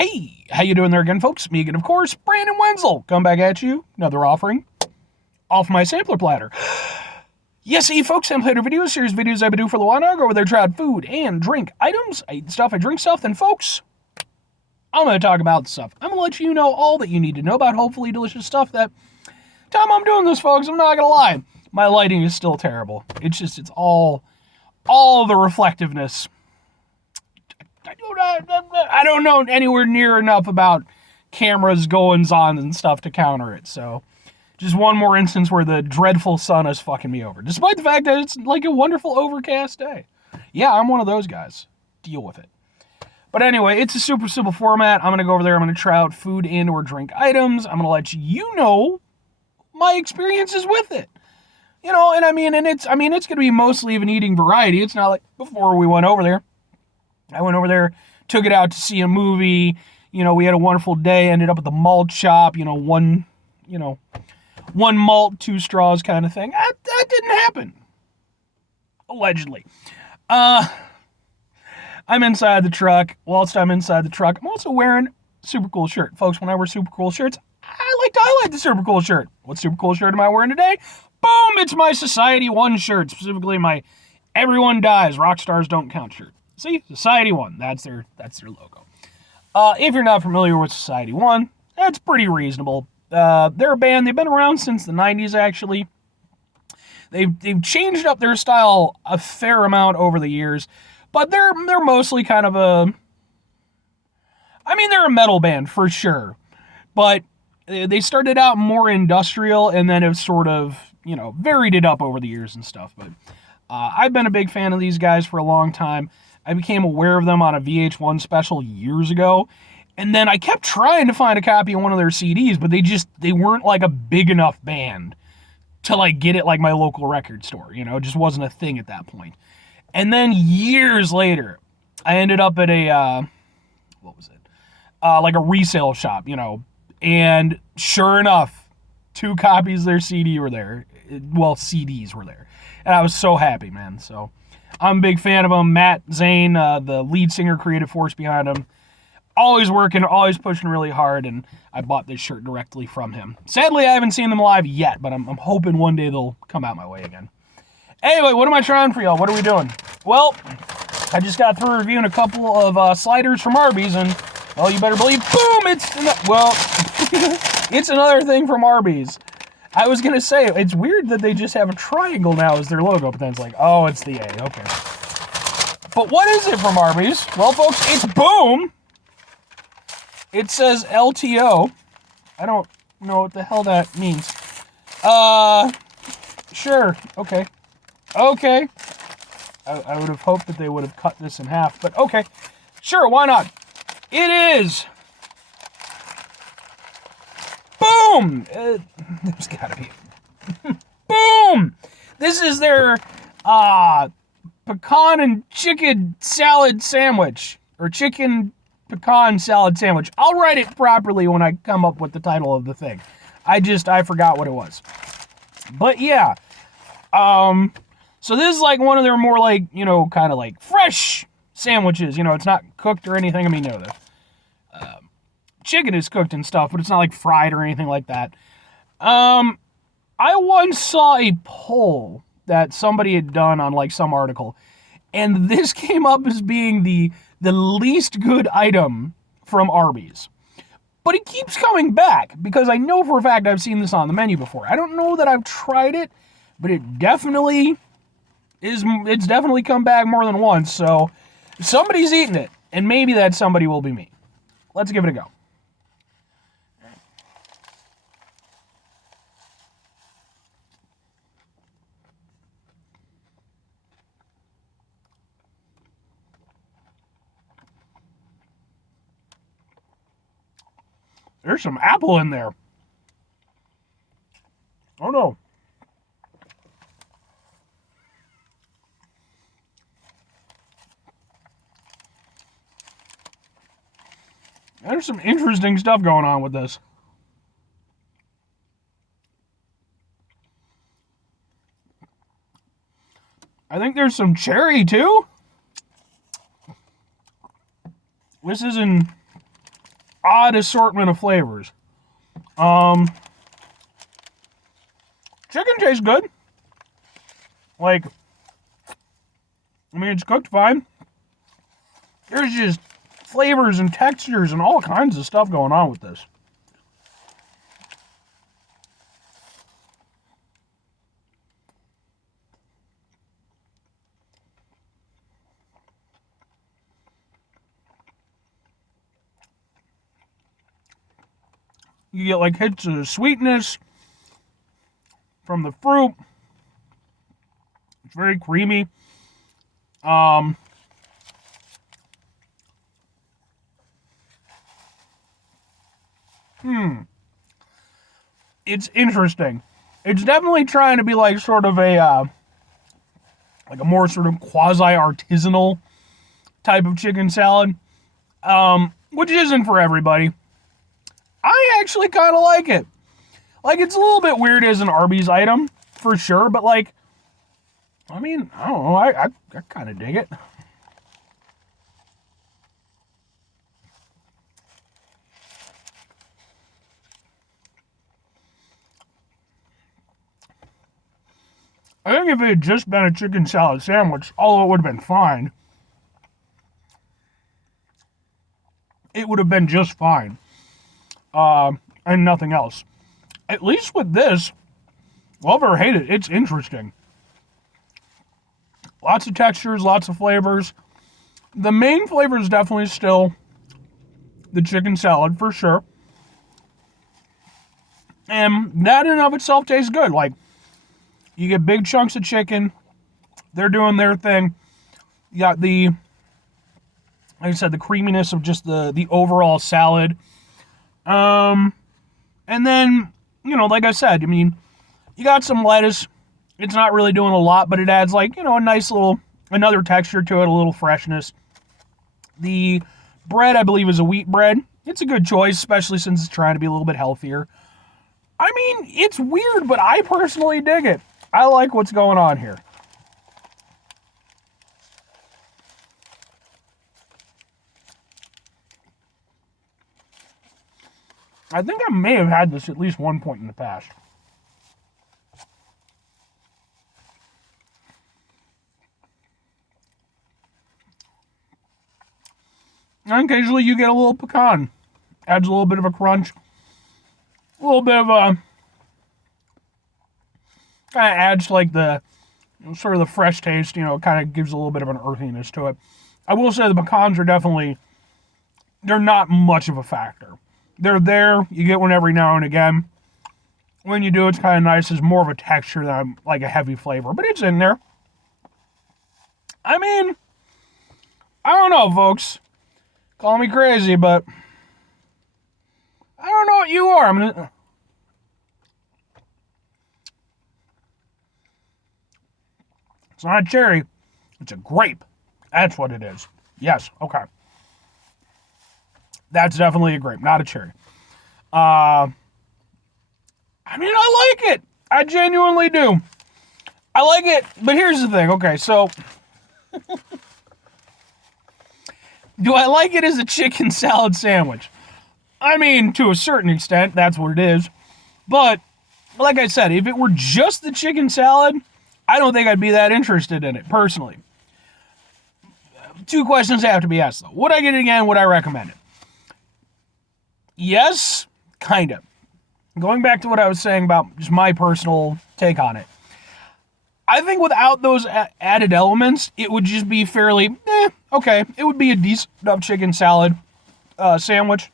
Hey, how you doing there again, folks? Me again, of course, Brandon Wenzel. Come back at you. Another offering off my sampler platter. Yes, folks, sampler videos, series videos I've been doing for a while now. Go over there, try out food and drink items. I eat stuff, I drink stuff. Then, folks, I'm going to talk about stuff. I'm going to let you know all that you need to know about hopefully delicious stuff that time I'm doing this, folks, I'm not going to lie. My lighting is still terrible. It's all the reflectiveness. I don't know anywhere near enough about cameras goings on and stuff to counter it. So just one more instance where the dreadful sun is fucking me over. Despite the fact that it's like a wonderful overcast day. Yeah, I'm one of those guys. Deal with it. But anyway, it's a super simple format. I'm going to go over there. I'm going to try out food and or drink items. I'm going to let you know my experiences with it. You know, and it's going to be mostly of an eating variety. It's not like before we went over there. I went over there, took it out to see a movie. You know, we had a wonderful day. Ended up at the malt shop. One malt, two straws kind of thing. That didn't happen. Allegedly. I'm inside the truck. Whilst I'm inside the truck, I'm also wearing a super cool shirt. Folks, when I wear super cool shirts, I like to highlight the super cool shirt. What super cool shirt am I wearing today? Boom! It's my Society 1 shirt. Specifically my Everyone Dies, Rock Stars Don't Count shirt. See? Society 1. That's their logo. If you're not familiar with Society 1, that's pretty reasonable. They're a band. They've been around since the 90s, actually. They've changed up their style a fair amount over the years, but they're mostly kind of they're a metal band for sure, but they started out more industrial and then have sort of, varied it up over the years and stuff. But I've been a big fan of these guys for a long time. I became aware of them on a VH1 special years ago, and then I kept trying to find a copy of one of their CDs, but they weren't like a big enough band to like get it like my local record store. It just wasn't a thing at that point. And then years later, I ended up at a like a resale shop, and sure enough, 2 copies of their CD were there. Well, CDs were there, and I was so happy, man. So I'm a big fan of them. Matt Zane, the lead singer, creative force behind them, always working, always pushing really hard, and I bought this shirt directly from him. Sadly, I haven't seen them live yet, but I'm hoping one day they'll come out my way again. Anyway, what am I trying for y'all? What are we doing? Well, I just got through reviewing a couple of sliders from Arby's, and, well, you better believe, boom, it's another thing from Arby's. I was going to say, it's weird that they just have a triangle now as their logo, but then it's like, oh, it's the A, okay. But what is it from Arby's? Well, folks, it's boom. It says LTO. I don't know what the hell that means. Sure, okay. Okay. I would have hoped that they would have cut this in half, but okay. Sure, why not? It is. Boom! There's gotta be. Boom! This is their pecan and chicken salad sandwich. Or chicken pecan salad sandwich. I'll write it properly when I come up with the title of the thing. I forgot what it was. But yeah. So this is like one of their more like, kind of like fresh sandwiches. It's not cooked or anything. The chicken is cooked and stuff, but it's not like fried or anything like that. I once saw a poll that somebody had done on like some article, and this came up as being the least good item from Arby's. But it keeps coming back because I know for a fact I've seen this on the menu before. I don't know that I've tried it, but it's definitely come back more than once. So somebody's eating it, and maybe that somebody will be me. Let's give it a go. There's some apple in there. Oh no. There's some interesting stuff going on with this. I think there's some cherry too. This is in odd assortment of flavors. Chicken tastes good. Like, I mean, it's cooked fine. There's just flavors and textures and all kinds of stuff going on with this. You get like hits of sweetness from the fruit. It's very creamy. It's interesting. It's definitely trying to be like sort of a like a more sort of quasi-artisanal type of chicken salad, which isn't for everybody. I actually kind of like it. Like, it's a little bit weird as an Arby's item, for sure, but like, I mean, I don't know, I kind of dig it. I think if it had just been a chicken salad sandwich, although it would have been fine, it would have been just fine. And nothing else. At least with this, love or hate it, it's interesting. Lots of textures, lots of flavors. The main flavor is definitely still the chicken salad, for sure. And that in and of itself tastes good. Like, you get big chunks of chicken. They're doing their thing. You got the, like I said, the creaminess of just the overall salad. And then, you know, like I said, I mean, you got some lettuce. It's not really doing a lot, but it adds like, you know, a nice little, another texture to it, a little freshness. The bread, I believe, is a wheat bread. It's a good choice, especially since it's trying to be a little bit healthier. I mean, it's weird, but I personally dig it. I like what's going on here. I think I may have had this at least one point in the past. And occasionally you get a little pecan. Adds a little bit of a crunch. A little bit of a... kind of adds like the... you know, sort of the fresh taste, you know, kind of gives a little bit of an earthiness to it. I will say the pecans are definitely... they're not much of a factor. They're there. You get one every now and again. When you do, it's kind of nice. It's more of a texture than like a heavy flavor, but it's in there. I mean, I don't know, folks. Call me crazy, but I don't know what you are. It's not a cherry. It's a grape. That's what it is. Yes, okay. That's definitely a grape, not a cherry. I mean, I like it. I genuinely do. I like it, but here's the thing. Okay, so... do I like it as a chicken salad sandwich? I mean, to a certain extent, that's what it is. But, like I said, if it were just the chicken salad, I don't think I'd be that interested in it, personally. Two questions have to be asked, though. Would I get it again? Would I recommend it? Yes, kind of. Going back to what I was saying about just my personal take on it. I think without those added elements, it would just be fairly, okay. It would be a decent enough chicken salad sandwich.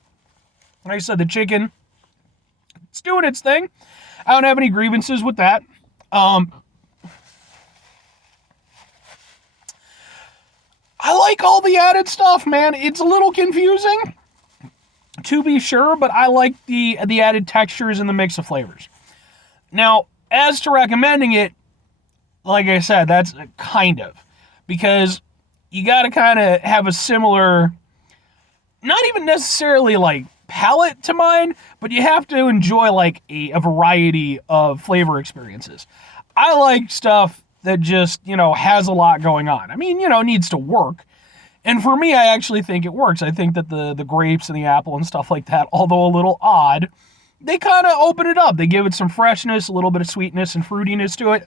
Like I said, the chicken, it's doing its thing. I don't have any grievances with that. I like all the added stuff, man. It's a little confusing, to be sure, but I like the added textures and the mix of flavors. Now, as to recommending it, like I said, that's kind of, because you got to kind of have a similar, not even necessarily like palate to mine, but you have to enjoy like a variety of flavor experiences. I like stuff that just, you know, has a lot going on. I mean, you know, needs to work And for me, I actually think it works. I think that the grapes and the apple and stuff like that, although a little odd, they kind of open it up. They give it some freshness, a little bit of sweetness and fruitiness to it.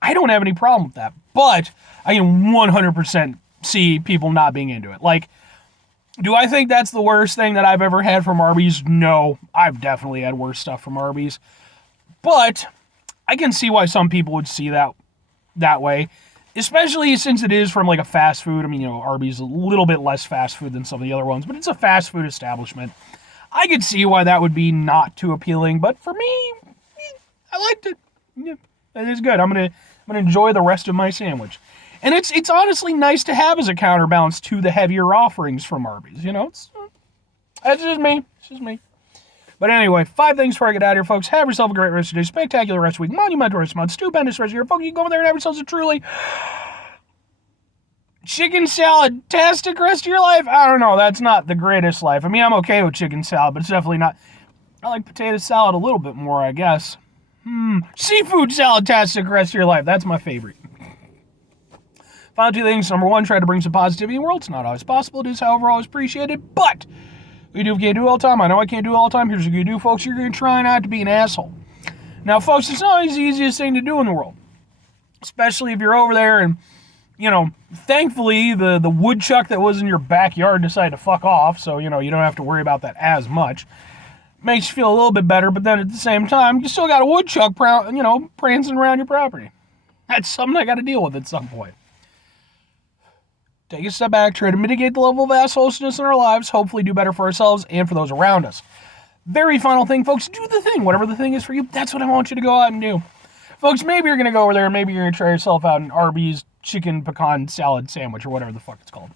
I don't have any problem with that. But I can 100% see people not being into it. Like, do I think that's the worst thing that I've ever had from Arby's? No. I've definitely had worse stuff from Arby's. But I can see why some people would see that way. Especially since it is from like a fast food. I mean, Arby's a little bit less fast food than some of the other ones, but it's a fast food establishment. I could see why that would be not too appealing, but for me, I liked it. Yeah, it is good. I'm gonna enjoy the rest of my sandwich. And it's honestly nice to have as a counterbalance to the heavier offerings from Arby's. That's just me. It's just me. But anyway, 5 things before I get out of here, folks. Have yourself a great rest of your day. Spectacular rest of the week. Monumental rest of the month. Stupendous rest of your folks. You can go over there and have yourselves a truly chicken salad-tastic rest of your life. I don't know. That's not the greatest life. I mean, I'm okay with chicken salad, but it's definitely not. I like potato salad a little bit more, I guess. Seafood salad-tastic rest of your life. That's my favorite. Final 2 things. Number 1, try to bring some positivity in the world. It's not always possible. It is, however, always appreciated. But we can't do it all the time. I know I can't do it all the time. Here's what you do, folks. You're going to try not to be an asshole. Now, folks, it's not always the easiest thing to do in the world. Especially if you're over there and, thankfully the woodchuck that was in your backyard decided to fuck off. So, you don't have to worry about that as much. Makes you feel a little bit better. But then at the same time, you still got a woodchuck, prancing around your property. That's something I got to deal with at some point. Take a step back, try to mitigate the level of assholeness in our lives, hopefully do better for ourselves and for those around us. Very final thing, folks, do the thing. Whatever the thing is for you, that's what I want you to go out and do. Folks, maybe you're going to go over there and maybe you're going to try yourself out an Arby's chicken pecan salad sandwich or whatever the fuck it's called.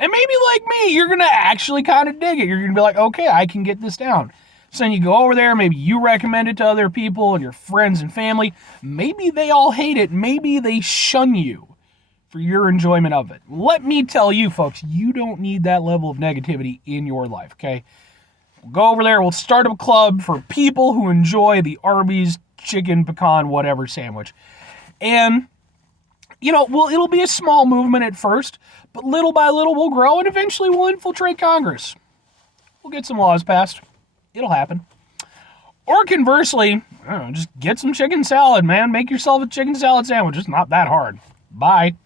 And maybe like me, you're going to actually kind of dig it. You're going to be like, okay, I can get this down. So then you go over there, maybe you recommend it to other people and your friends and family. Maybe they all hate it. Maybe they shun you for your enjoyment of it. Let me tell you, folks, you don't need that level of negativity in your life, okay? We'll go over there, we'll start a club for people who enjoy the Arby's chicken pecan whatever sandwich. And, it'll be a small movement at first, but little by little we'll grow and eventually we'll infiltrate Congress. We'll get some laws passed. It'll happen. Or conversely, just get some chicken salad, man. Make yourself a chicken salad sandwich. It's not that hard. Bye.